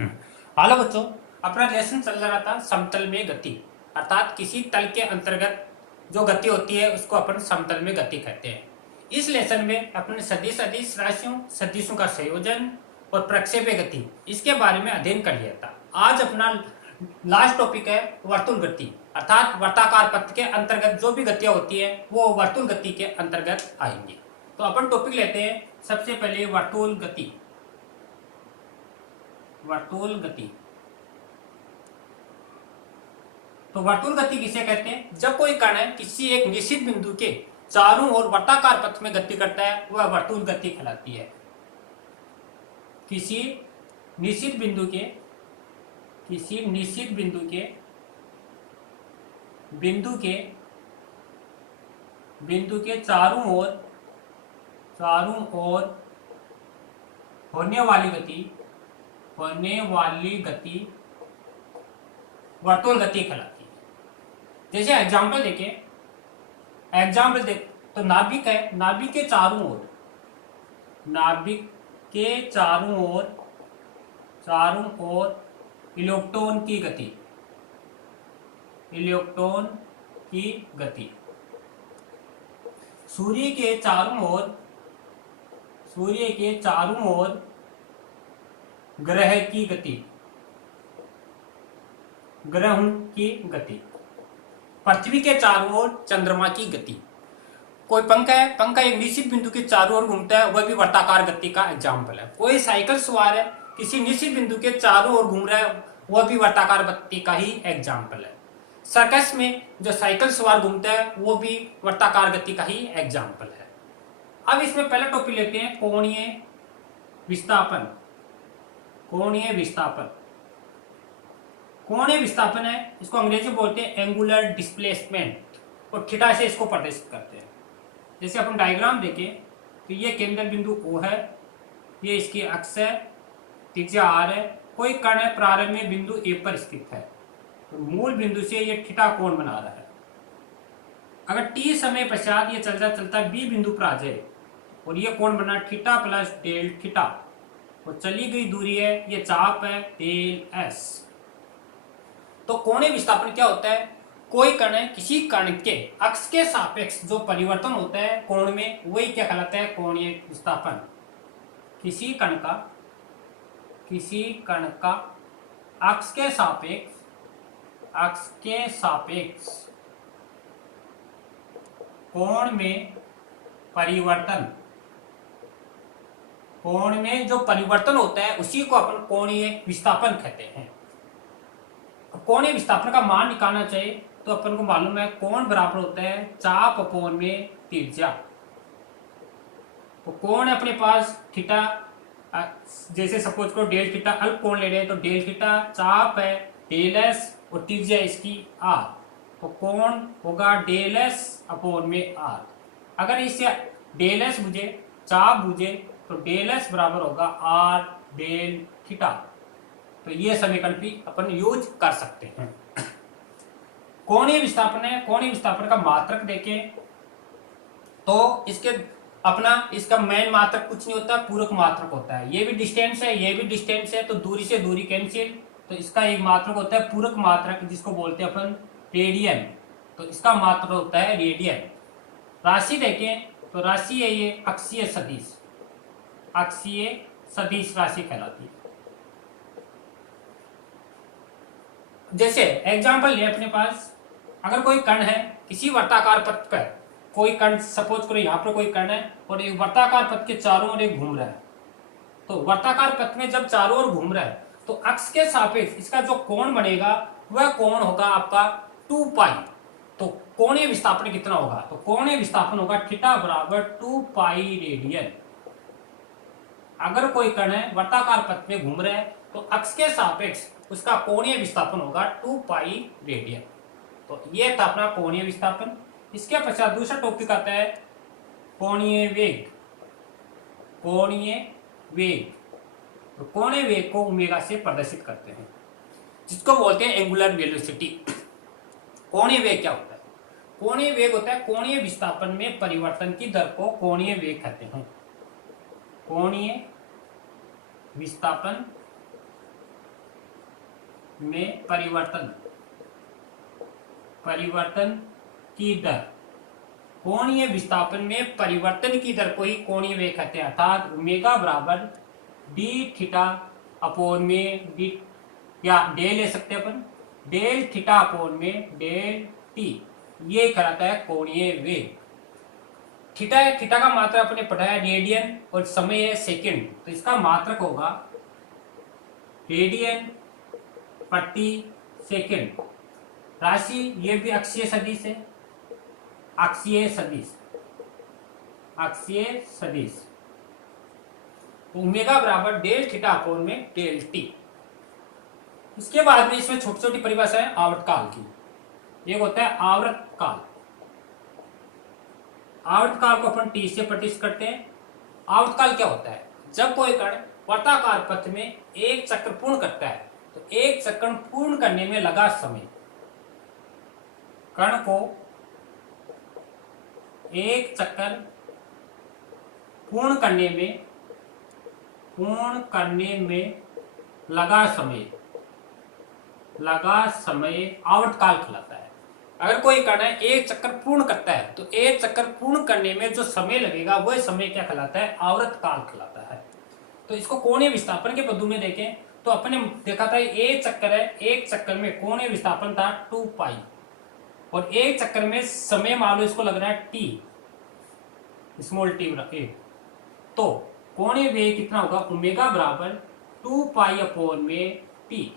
Hello बच्चों, अपना lesson चल रहा था समतल में गति, अर्थात किसी तल के अंतर्गत जो गति होती है उसको अपन समतल में गति कहते हैं। इस लेसन में अपने सदिश अदिश राशियों, सदिशों का संयोजन और प्रक्षेप्य गति इसके बारे में अध्ययन कर लिया था। आज अपना लास्ट टॉपिक है वर्तुल गति, अर्थात वर्ताकार पथ के अंतर्गत जो भी गतियां होती है वो वर्तुल गति के अंतर्गत आएंगी। तो अपन टॉपिक लेते हैं सबसे पहले वर्तुल गति। वर्तुल गति, तो वर्तुल गति किसे कहते हैं? जब कोई कण है किसी एक निश्चित बिंदु के चारों ओर वर्ताकार पथ में गति करता है वह वर्तुल गति कहलाती है। किसी निश्चित बिंदु के बिंदु के चारों ओर होने वाली गति वर्तुल गति कहलाती है। जैसे एग्जाम्पल देख तो नाभिक है, नाभिक के चारों ओर इलेक्ट्रॉन की गति सूर्य के चारों ओर ग्रहों की गति, पृथ्वी के चारों ओर चंद्रमा की गति। कोई पंखा है, पंखा एक निश्चित बिंदु के चारों ओर घूमता है, वह भी वर्ताकार गति का एग्जाम्पल है। कोई साइकिल सवार है, किसी निश्चित बिंदु के चारों ओर घूम रहा है, वह भी वर्ताकार गति का ही एग्जाम्पल है। सर्कस में जो साइकिल सवार घूमता है वो भी वर्ताकार गति का ही एग्जाम्पल है। अब इसमें पहला टॉपिक लेते हैं कोणीय विस्थापन। कोणीय विस्थापन है, इसको अंग्रेजी में बोलते हैं एंगुलर डिस्प्लेसमेंट, और थीटा से इसको प्रदर्शित करते हैं। जैसे अपन डायग्राम देखें तो ये केंद्र बिंदु O है, ये इसकी अक्ष है, त्रिज्या R है। कोई कण है प्रारंभ में बिंदु A पर स्थित है, तो मूल बिंदु से ये थीटा कोण बना रहा है। अगर t समय पश्चात ये चलता B बिंदु पर आ जाए और ये कोण बना थीटा प्लस डेल थीटा, और चली गई दूरी है, ये चाप है डेल S। तो कोणीय विस्थापन क्या होता है? कोई कण है, किसी कण के अक्ष के सापेक्ष जो परिवर्तन होता है कोण में, वही क्या कहलाता है? कोणीय विस्थापन। किसी कण का अक्ष के सापेक्ष कोण में जो परिवर्तन होता है उसी को अपन कोणीय विस्थापन कहते हैं। कोणीय विस्थापन का मान निकालना चाहिए तो अपन को मालूम है कोण बराबर होता है चाप अपोन में त्रिज्या। तो कोण अपने पास थीटा, जैसे सपोज करो डेल थीटा अल्प कोण ले रहे हैं तो डेल थीटा, चाप है डेल एस और त्रिज्या इसकी आर, तो कोण होगा डेल एस अपोन में आर। अगर इससे डेल एस बुझे, चाप बुझे, तो डेल एस बराबर होगा आर डेल थीटा। तो ये समीकरण भी अपन यूज कर सकते हैं। कोणीय विस्थापन है, कोणीय विस्थापन का मात्रक देखें तो इसका मेन मात्रक कुछ नहीं होता, पूरक मात्रक होता है। ये भी डिस्टेंस है, ये भी डिस्टेंस है, तो दूरी से दूरी कैंसिल, तो इसका एक मात्रक होता है पूरक मात्रक, जिसको बोलते हैं अपन रेडियन, तो इसका मात्रक होता है रेडियन। राशि देखें तो राशि है ये अक्षीय सदिश राशि कहलाती है। जैसे एग्जाम्पल ले अपने पास, अगर कोई कण है किसी वर्ताकार पथ पर, कोई कण सपोज करो यहाँ पर कोई कण है और एक वर्ताकार पथ के चारों ओर एक घूम रहा है, तो वर्ताकार पथ में जब चारों ओर घूम रहा है तो अक्ष के सापेक्ष इसका जो कोण बनेगा वह कोण होगा आपका 2 पाई। तो कोणीय विस्थापन कितना होगा? तो कोणीय विस्थापन होगा थीटा बराबर 2 पाई रेडियन। अगर कोई कण है वर्ताकार पथ में घूम रहा है तो अक्ष के सापेक्ष उसका कोणीय विस्थापन होगा 2 पाई रेडियन। तो ये था अपना कोणीय विस्थापन। इसके पश्चात दूसरा टॉपिक आता है कोणीय वेग। तो कोणीय वेग को ओमेगा से प्रदर्शित करते हैं, जिसको बोलते हैं एंगुलर वेलोसिटी। कोणीय वेग क्या होता है? कोणीय वेग होता है कोणीय विस्थापन में परिवर्तन की दर को कोणीय वेग कहते हैं। कोणीय विस्थापन में परिवर्तन की दर, कोणीय विस्थापन में परिवर्तन की दर को ही कोणीय वेग कहते हैं। अर्थात ओमेगा बराबर डी थीटा अपोन में डी, या डेल ले सकते हैं अपन, डेल थीटा अपोन में डेल टी, ये कहलाता है कोणीय वेग। थीटा है, थीटा का मात्रक अपने पढ़ा है रेडियन और समय है सेकंड, तो इसका मात्रक होगा रेडियन प्रति सेकंड। राशि ये भी अक्षीय सदिश है, अक्षीय सदिश। ओमेगा बराबर डेल थीटा अपोन में डेल टी। इसके बाद में इसमें छोटी छोटी परिभाषा है आवर्तकाल की। एक होता है आवर्तकाल, आवर्तकाल को अपन टी से प्रतिष्ठित करते हैं। आवर्तकाल क्या होता है? जब कोई कण वर्ताकार पथ में एक चक्र पूर्ण करता है तो एक चक्र पूर्ण करने में लगा समय, कण को एक चक्कर पूर्ण करने में लगा समय आवर्तकाल कहलाता है। अगर कोई कण है एक चक्कर पूर्ण करता है तो एक चक्कर पूर्ण करने में जो समय लगेगा वह समय क्या कहलाता है? आवर्तकाल कहलाता है। तो इसको कोणीय विस्थापन के पदों में देखें तो अपने देखा था एक चक्कर है, एक चक्कर में कोणीय विस्थापन था 2 पाई, और एक चक्कर में समय मान लो इसको लग रहा है टी, स्मॉल टी रखे, तो कोणीय वेग कितना होगा? ओमेगा बराबर 2 पाई अपोन में टी।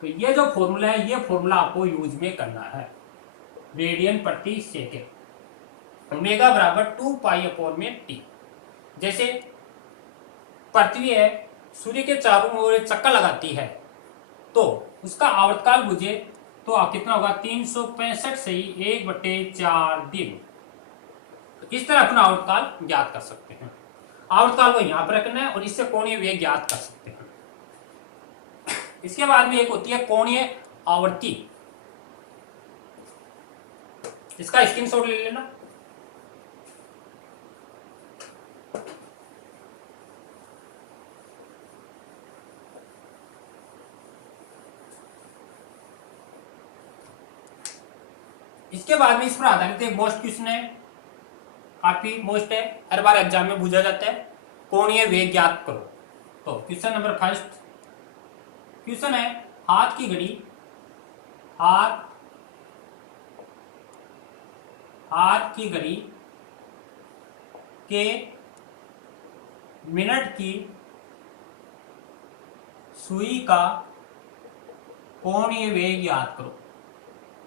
तो ये जो फॉर्मूला है, ये फॉर्मूला आपको यूज में करना है, रेडियन प्रति सेकेंड। ओमेगा बराबर 2 पाई अपोन में टी। जैसे पृथ्वी है, सूर्य के चारों ओर चक्कर लगाती है, तो उसका आवर्तकाल बुझे तो आप कितना होगा? 365 से ही 1/4 दिन। तो इस तरह अपना आवर्तकाल ज्ञात कर सकते हैं। आवर्तकाल को यहां पर रखना है और इससे कोणीय वेग ज्ञात कर सकते हैं। इसके बाद में एक होती है कोणीय आवर्ती, इसका स्क्रीनशॉट ले लेना। इसके बाद में इस पर आधारित एक मोस्ट क्वेश्चन है, काफी मोस्ट है, हर बार एग्जाम में पूछा जाता है, कोणीय वेग ज्ञात करो। तो क्वेश्चन नंबर फर्स्ट क्वेश्चन है, हाथ की घड़ी के मिनट की सुई का कोणीय वेग याद करो।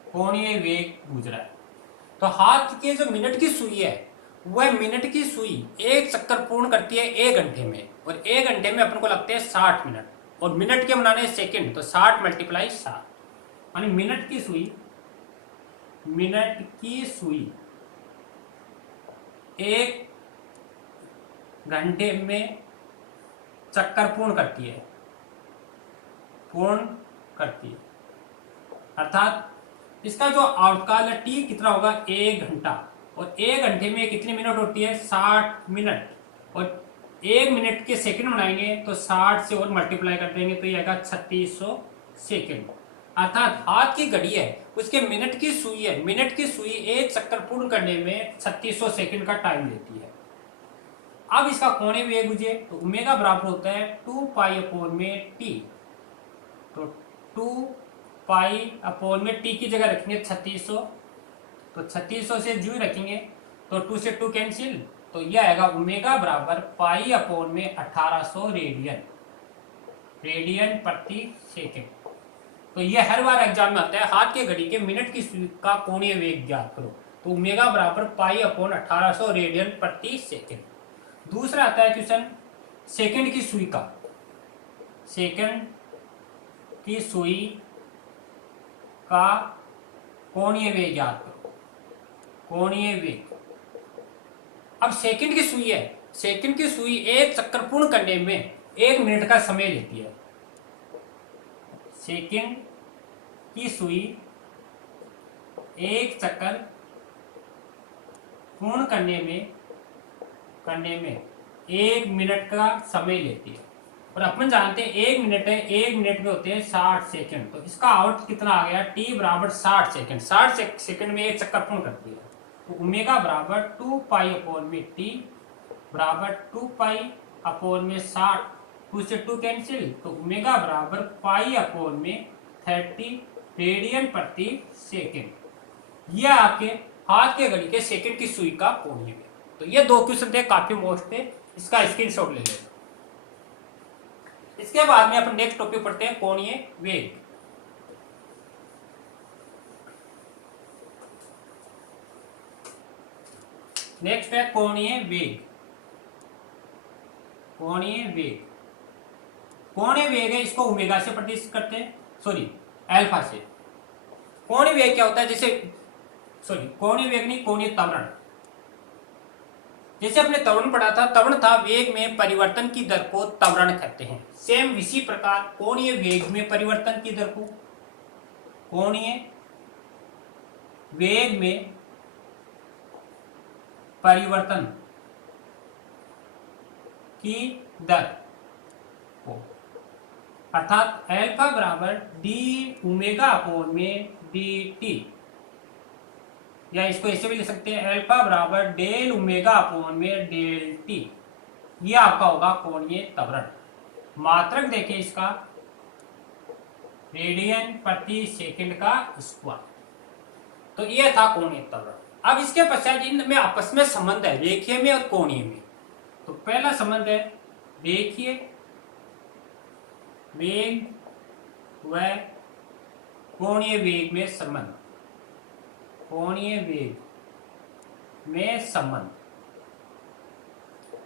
कोणीय वेग पूछ रहा है, तो हाथ के जो मिनट की सुई है, वह मिनट की सुई एक चक्कर पूर्ण करती है 1 घंटे में, और 1 घंटे में अपन को लगते हैं 60 मिनट, और मिनट के बनाने सेकंड, तो 60 × 7, यानी मिनट की सुई 1 घंटे में चक्कर पूर्ण करती है, अर्थात इसका जो आवर्तकाल है टी कितना होगा? 1 घंटा, और 1 घंटे में कितने मिनट होती है? 60 मिनट, और 1 मिनट के सेकंड बनाएंगे तो 60 से और मल्टीप्लाई कर देंगे तो ये आएगा 3600 सेकंड। अर्थात हाथ की घड़ी है, उसके मिनट की सुई है, मिनट की सुई एक चक्कर पूर्ण करने में 3600 सेकंड का टाइम लेती है। अब इसका कोणीय वेग मुझे, तो ओमेगा बराबर होता है 2 पाई अपोन में टी, तो 2 पाई अपोन में टी की जगह रखेंगे 3600, तो 3600 से जो रखेंगे तो 2 से 2 कैंसिल, तो यह आएगा ओमेगा बराबर पाई अपोन में 1800 रेडियन प्रति सेकंड। तो यह हर बार एग्जाम में आता है, हाथ के घड़ी के मिनट की सुई का कोणीय वेग ज्ञात करो, तो ओमेगा बराबर पाई अपोन 1800 रेडियन प्रति सेकंड। दूसरा आता है क्वेश्चन, सेकंड की सुई का, सेकंड की सुई का कोणीय वेग ज्ञात करो, कोणीय वेग। अब सेकंड की सुई है, सेकंड की सुई एक चक्कर पूर्ण करने में 1 मिनट का समय लेती है। सेकंड की सुई एक चक्कर पूर्ण करने में 1 मिनट का समय लेती है। और अपन जानते हैं 1 मिनट है, 1 मिनट में होते हैं 60 सेकंड। तो इसका आउट कितना आ गया, t बराबर 60 सेकंड। 60 सेकंड में एक चक्कर पूर्ण करती है। तो ओमेगा बराबर 2 पाई अपॉन में t बराबर 2 पाई अपॉन में 60, 2 से 2 कैंसिल, तो ओमेगा बराबर पाई अपॉन में 30 रेडियन प्रति सेकेंड। यह आपके हाथ के घड़ी के सेकंड की सुई का कोणीय वेग। तो ये 2 क्वेश्चन थे, काफी मोस्ट थे, इसका स्क्रीनशॉट ले लेना। इसके बाद में अपन नेक्स्ट टॉपिक पढ़ते हैं कोणीय वेग। नेक्स्ट है कोणीय वेग। कोणीय वेग, कोणीय वेग है, इसको ओमेगा से प्रतिष्ठित करते हैं, सॉरी अल्फा से। कोणीय वेग क्या होता है, जैसे सॉरी कोणीय वेग नहीं, कोणीय त्वरण। जैसे अपने त्वरण पढ़ा था, त्वरण था वेग में परिवर्तन की दर को त्वरण कहते हैं। सेम इसी प्रकार कोणीय वेग में परिवर्तन की दर को, कोणीय वेग में परिवर्तन की दर को, अर्थात अल्फा बराबर डी ओमेगा अपॉन में डी टी, या इसको ऐसे भी लिख सकते हैं अल्फा बराबर डेल ओमेगा अपॉन में डेल टी। यह आपका होगा कोणीय त्वरण। मात्रक देखें इसका, रेडियन प्रति सेकंड का स्क्वायर। तो यह था कोणीय त्वरण। अब इसके पश्चात इनमें आपस में संबंध है, रेखीय में और कोणीय में। तो पहला संबंध है रेखीय वेग व कोणीय वेग में संबंध। कोणीय वेग में संबंध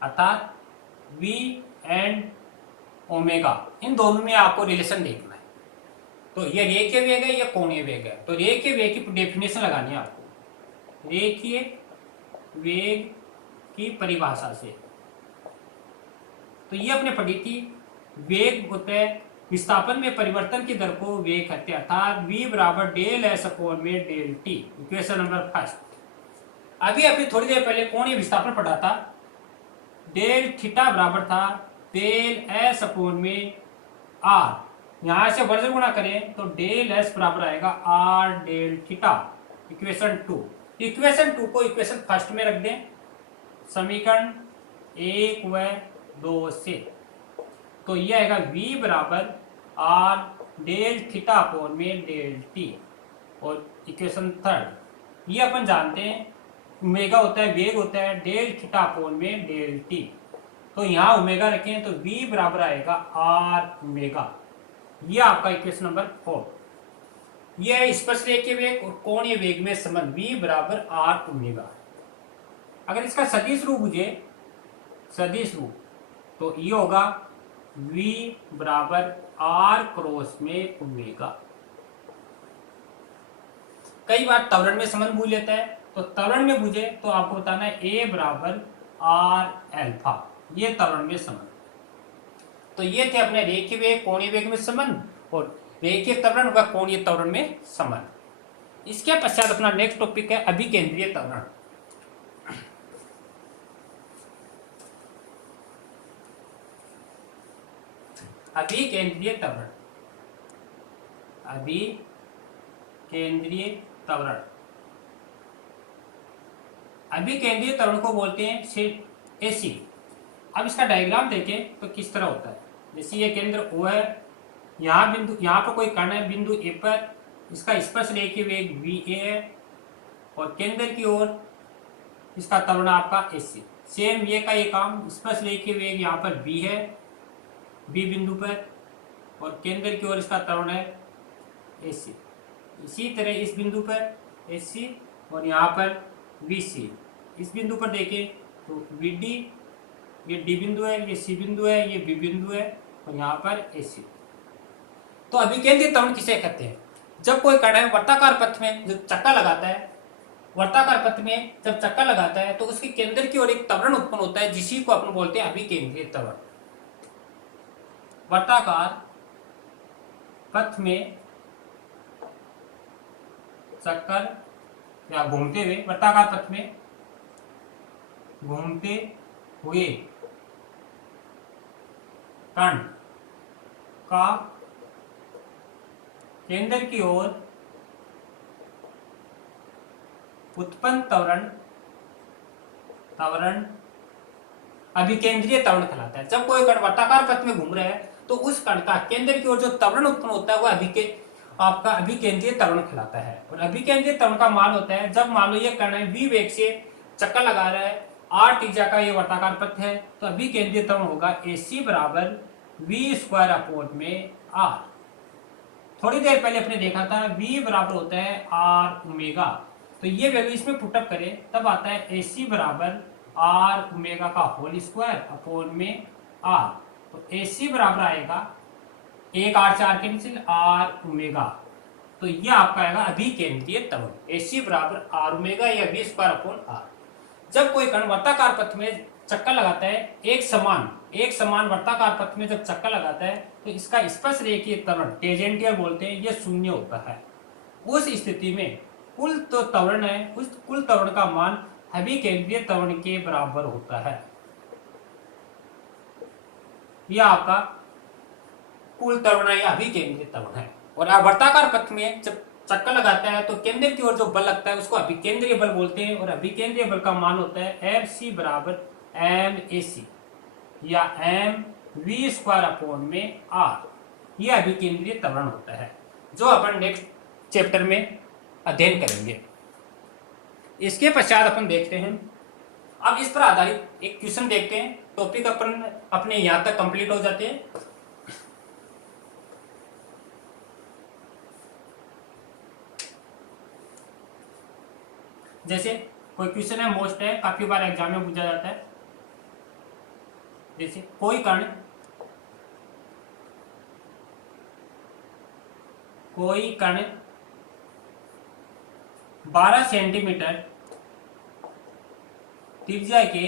अर्थात v एंड ओमेगा, इन दोनों में आपको रिलेशन देखना है। तो ये रेखीय वेग है, ये कोणीय वेग है। तो रेखीय वेग की डेफिनेशन लगानी है आपको, रेखीय वेग की परिभाषा से। तो ये आपने पढ़ी थी, वेग होता है विस्थापन में परिवर्तन की दर को वेग कहते हैं, अर्थात v बराबर डेल एस अपॉन में del T. Equation number first. अभी थोड़ी देर पहले कोणीय विस्थापन पढ़ा था, डेल थीटा बराबर था डेल एस अपॉन में आर। यहां से वर्ग गुणा करें तो डेल एस बराबर आएगा R del theta. Equation 2, equation 2 को इक्वेशन फर्स्ट में रख दें, समीकरण 1 व 2 से। तो ये आएगा v बराबर आर डेल थीटा अपॉन में डेल टी। और इक्वेशन थर्ड, ये अपन जानते हैं ओमेगा होता है वेग होता है डेल थीटा अपॉन में डेल टी। तो यहाँ ओमेगा रखें तो v बराबर आएगा आर ओमेगा। ये आपका इक्वेशन नंबर 4। यह है स्पर्श रेखीय वेग और कोणीय वेग में संबंध v बराबर आर ओमेगा। अगर इसका सदिश रूप मुझे, सदिश रूप, तो ये होगा v बराबर r क्रॉस में ओमेगा। कई बार त्वरण में संबंध भूल लेता है, तो त्वरण में बुझे तो आपको बताना है a बराबर r अल्फा, ये त्वरण में संबंध। तो ये थे अपने रेखीय वेग कोणीय वेग में संबंध और रेखीय त्वरण व कोणीय त्वरण में संबंध। इसके पश्चात अपना नेक्स्ट टॉपिक है अभिकेंद्रीय त्वरण। अभिकेंद्रीय त्वरण, अभिकेंद्रीय त्वरण, अभिकेंद्रीय त्वरण को बोलते हैं एसी। अब इसका डायग्राम देखें तो किस तरह होता है। जैसे ये केंद्र O है, यहाँ बिंदु, यहाँ पर कोई कण है बिंदु A पर, इसका स्पर्श रेखीय वेग VA है और केंद्र की ओर इसका त्वरण आपका AC। सेम ये का ये काम, स्पर्श रेखीय वेग यहाँ पर B है, B बिंदु पर, और केंद्र की ओर इसका त्वरण है AC। इसी तरह इस बिंदु पर AC और यहाँ पर VC। इस बिंदु पर देखें तो VD, ये D बिंदु है, ये C बिंदु है, ये B बिंदु है और यहाँ पर AC। तो अभिकेंद्रीय त्वरण किसे कहते हैं? जब कोई कण है वर्ताकार पथ में जब चक्का लगाता है, वर्ताकार पथ में जब चक्का लगाता है तो उसके केंद्र की ओर एक त्वरण उत्पन्न होता है, जिसी को अपन बोलते हैं अभिकेंद्रीय त्वरण। वर्ताकार पथ में चक्कर या घूमते हुए, वर्ताकार पथ में घूमते हुए कण का केंद्र की ओर उत्पन्न त्वरण अभिकेंद्रीय त्वरण कहलाता है। जब कोई कण वर्ताकार पथ में घूम रहा है तो उस कण का केंद्र की ओर जो त्वरण उत्पन्न होता है वह आपका अभिकेंद्रीय त्वरण कहलाता है। और अभिकेंद्रीय त्वरण का मान होता है जब मान लो ये कण है v वेग से चक्कर लगा रहा है, r त्रिज्या का ये वर्ताकार पथ है, तो अभिकेंद्रीय त्वरण होगा AC बराबर v² अपॉन में r। थोड़ी देर पहले अपने देखा था v बराबर होता है r ओमेगा, तो ये वैल्यू इसमें पुटअप करें तब आता है AC बराबर r ओमेगा का होल स्क्वायर अपॉन में r। तो AC बराबर आएगा 1 r 4 कैंसिल r ओमेगा, तो ये आपका आएगा अभिकेंद्रीय त्वरण AC बराबर r ओमेगा या v² अपॉन r। जब कोई कण वर्ताकार पथ में चक्कर लगाता है, एक समान वर्ताकार पथ में जब चक्कर लगाता है तो इसका स्पर्श रेखीय त्वरण टेंजेंटियल बोलते हैं, ये शून्य होता है। उस स्थिति में कुल तो त्वरण है, उस कुल त्वरण का मान अभिकेंद्रीय त्वरण के बराबर होता है। यह आपका कुल त्वरण है या अभिकेंद्रीय त्वरण है। और वर्ताकार पथ में जब चक्कर लगाता है तो केंद्र की ओर जो बल लगता है उसको अभिकेंद्रीय बल बोलते हैं, और अभिकेंद्रीय बल का मान होता है Fc बराबर MAC या mv² अपॉन में r। यह अभिकेंद्रीय त्वरण होता है जो अपन नेक्स्ट चैप्टर में अध्ययन करेंगे। इसके पश्चात अपन देखते हैं, अब इस पर आधारित एक क्वेश्चन देखते हैं। टॉपिक अपन अपने यहां तक कंप्लीट हो जाते हैं। जैसे कोई क्वेश्चन है, मोस्ट है, काफी बार एग्जाम में पूछा जाता है। जैसे कोई कण 12 सेंटीमीटर त्रिज्या के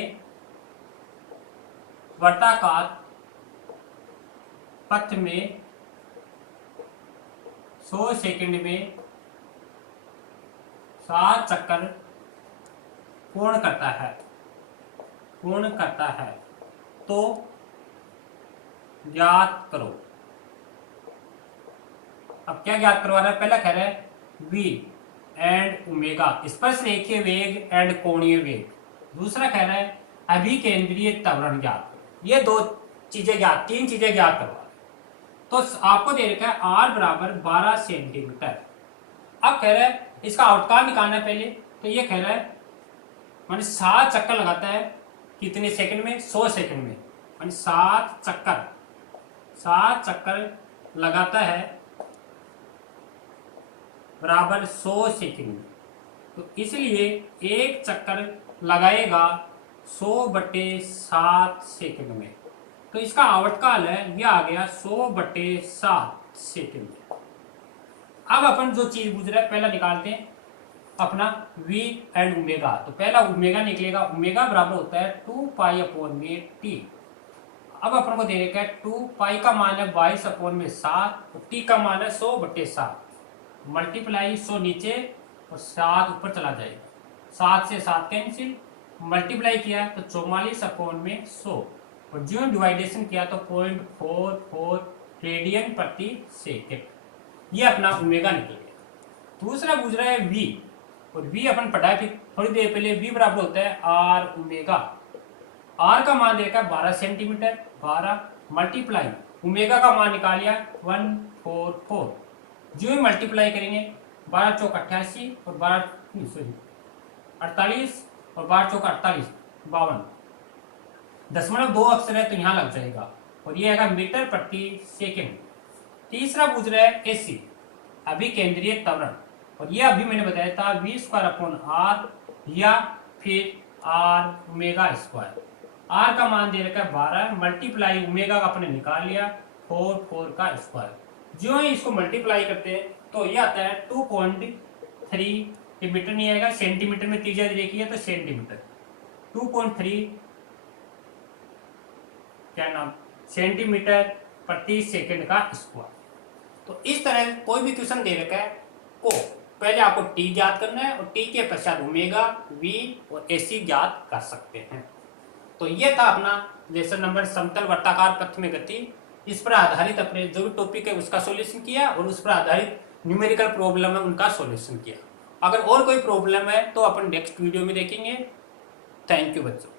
वर्ताकार पथ में 100 सेकंड में 7 चक्कर पूर्ण करता है तो ज्ञात करो। अब क्या ज्ञात करवा रहा है? पहला कह रहा है v एंड ओमेगा, स्पर्श रेखीय वेग एंड कोणीय वेग। दूसरा कह रहा है अभिकेंद्रीय त्वरण ज्ञात। ये तीन चीजें ज्ञात करवा। तो आपको दे रखा है r बराबर 12 सेंटीमीटर। अब कह रहा है इसका आउटकाम निकालना है पहले, तो ये कह रहा है माने 7 चक्कर लगाता है कितने सेकंड में? 100 सेकंड में, माने 7 चक्कर लगाता है बराबर 100 सेकंड में। तो इसलिए एक चक्कर लगाएगा 100/7 सेकंड में, तो इसका आवर्तकाल है यह आ गया 100/7 सेकंड। अब अपन जो चीज पूछ रहा है पहला निकालते हैं अपना v एंड ओमेगा। तो पहला ओमेगा निकलेगा, ओमेगा बराबर होता है 2π/t। अब अपन को दे रखा है 2π का मान है 22/7 और t का मान है 100/7। मल्टीप्लाई 100 नीचे और 7 ऊपर चला जाएगा, 7 से 7 कैंसिल, मल्टीप्लाई किया तो 44/100 और जो डिवाइडेशन किया तो 0.44 रेडियन प्रति सेकेंड। ये अपना ओमेगा निकल गया। दूसरा पूछ रहा है v, और v अपन पढ़ा है थोड़ी देर पहले, v बराबर होता है r ओमेगा। r का मान देखा 12 सेंटीमीटर, 12 मल्टीप्लाई ओमेगा का मान निकाल लिया 144। जो ही मल्टीप्लाई करेंगे 12 चौक 88 और 48 और 12 चौक 48 52, 0.2 अक्षर है तो यहाँ लग जाएगा और ये आएगा मीटर प्रति सेकेंड। तीसरा पूछ रहा है AC अभिकेंद्रीय त्वरण, और ये अभी मैंने बताया था v²/r या फिर r ओमेगा स्क्वायर। r का मान दे रखा है 12 मल्टीप्लाई ओमेगा का अपने निकाल लिया 4 का स्क्वायर। जो ही इसको मल्टीप्लाई करते हैं तो ये आता है 2.3। ये मीटर नहीं आएगा, सेंटीमीटर में त्रिज्या देखिए तो सेंटीमीटर 2.3 क्या नाम सेंटीमीटर प्रति सेकंड का स्क्वायर। तो इस तरह कोई भी क्वेश्चन दे रखा है को पहले आपको t ज्ञात करना है और t के पश्चात ओमेगा, v और AC ज्ञात कर सकते हैं। तो ये था अपना लेसन नंबर समतल वर्ताकार पथ में गति। इस पर आधारित अपने जो भी टॉपिक है उसका सॉल्यूशन किया और उस पर आधारित न्यूमेरिकल प्रॉब्लम है उनका सॉल्यूशन किया। अगर और कोई प्रॉब्लम है तो अपन नेक्स्ट वीडियो में देखेंगे। थैंक यू बच्चों।